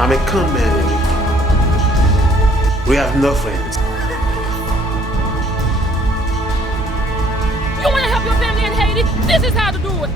I'm a con man, Enrique. We have no friends. You want to help your family in Haiti? This is how to do it.